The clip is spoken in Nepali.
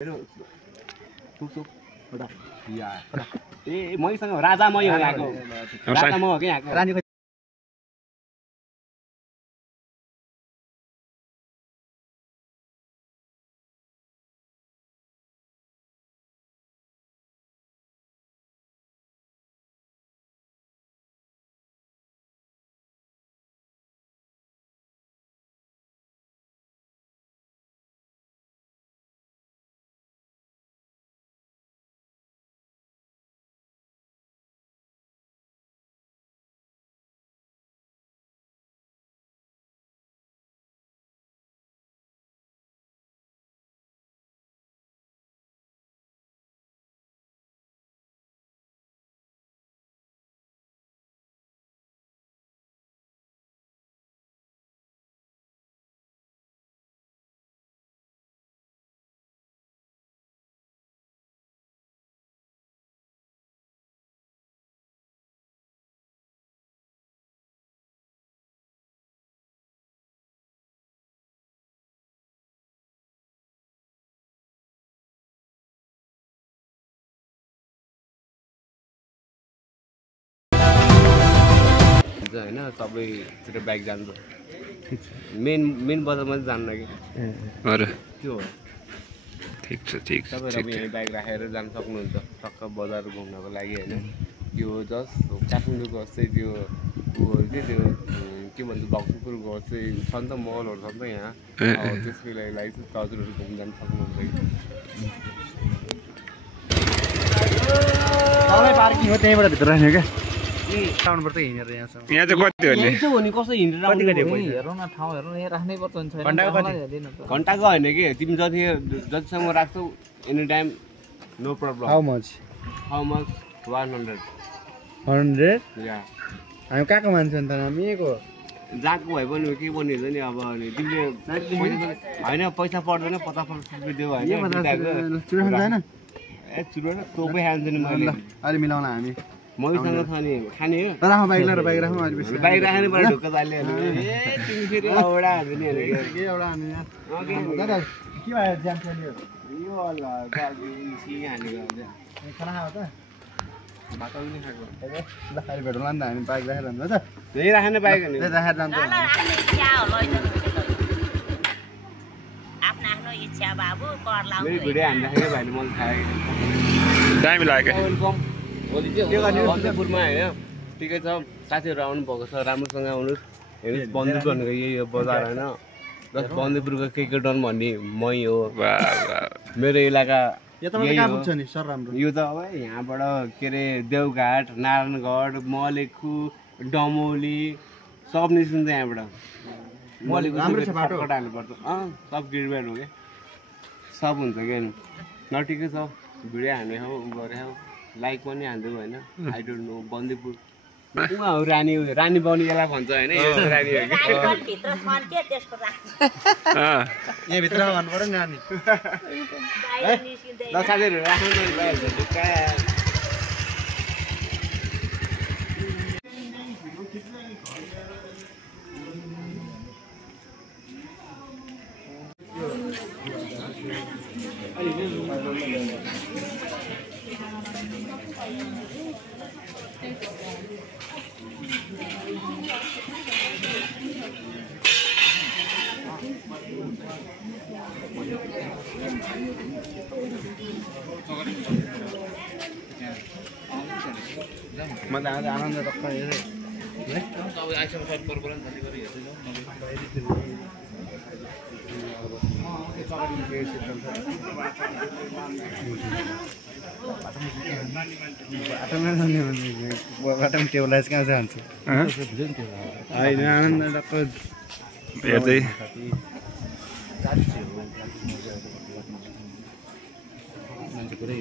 ए मैसँग राजा मै हो यहाँको राजा म हो के यहाँको रानी हैन सबैतिर बाइक जान्छ मेन बजारमा चाहिँ जान्न कि अरे त्यो हो ठीक छ ठीक छ तपाईहरु यहाँ बाइक राखेर जान सक्नुहुन्छ टक्क बजार घुम्नको लागि हैन त्यो जस्ट काठमाडौँको चाहिँ त्यो उहरु के त्यो के भन्छ भक्तपुरको चाहिँ छ नि त मलहरु छ नि त यहाँ त्यसको लागि हजुरहरु घुम्न जान सक्नुहुन्छ तलै पार्किङ हो त्यहीबाट भित्र राख्ने क्या टाउन पर्छ हिँडेर यहाँसम्म यहाँ चाहिँ कति हो नि त्यो हो नि कसो हिँडेर आउनु हेरौ न ठाउँ हेरौ यहाँ राख्नै पर्छ नि छैन घण्टाको हैन के तिमी जतिसम्म राख्छौ any time no problem how much 100 100 या हामी कहाँको मान्छे अन्त हामी यहीँको जहाँको भए पनि के भन्ने हुन्छ नि अब तिमीले हैन पैसा पर्दैन 50 रुपैयाँ देऊ हैन चुरा खान्छ हैन ए चुरा न टोपै खान्छ नि मैले अलि मिलाउला हामी मैसँग छ नि खाने हो राख बाइक राख्नु अलि बेसी बाइक राख्ने पर ढुक्क चाल्ने ए तिमी फेरि औडा हुन्छ नि हैन के एउटा हामी दादा के भयो ज्याम चल्यो यो होला गाडी सिङ हानेको हुन्छ खाना खाऊ त बाटो पनि खाएको ल खाइ भेटौँला नि त हामी बाइक राखेर जान्छ त त्यही राख्ने बाइक हैन राखेर जान्छ आफ्नो इच्छा बाबु कर लाउ मेरो भिडियो हान्दाखेरि भाइले मलाई खाएको दामी लाग्यो वेलकम भोलि चाहिँ बन्दपुरमा हैन ठिकै छ साथीहरु आउनु भएको छ राम्रोसँग आउनुस् हेर्नुस् बन्दपुर भनेको यही हो बजार हैन जस बन्दपुरको के डन भन्ने मै हो मेरो इलाका यो त मलाई कहाँ पुग्छ नि सर राम्रो यो त अब यहाँबाट के रे देवघाट नारायणगढ मलेखु डमौली सब निस्किन्छ यहाँबाट मलेखु राम्रो छ बाटो हाल्नुपर्छ सब गिडबाड हो क्या सब हुन्छ क्या न ठिकै छ भिडियो हाने हौ गरे हौ लाइक पनि हान्दै होइन आई डोन्ट नो बन्दीपुर उहाँ हो रानी बानी यसलाई भन्छ होइन रानी हो यहाँ भित्र भन्नु पर्यो नि नानी ल साथीहरू राख्नु भइहाल्छ म त आज आनन्द टक्क हेरेँ बाटोमा टेबलाइज कहाँ जान्छ होइन आनन्द टक्क हेर्दै मान्छे पुरै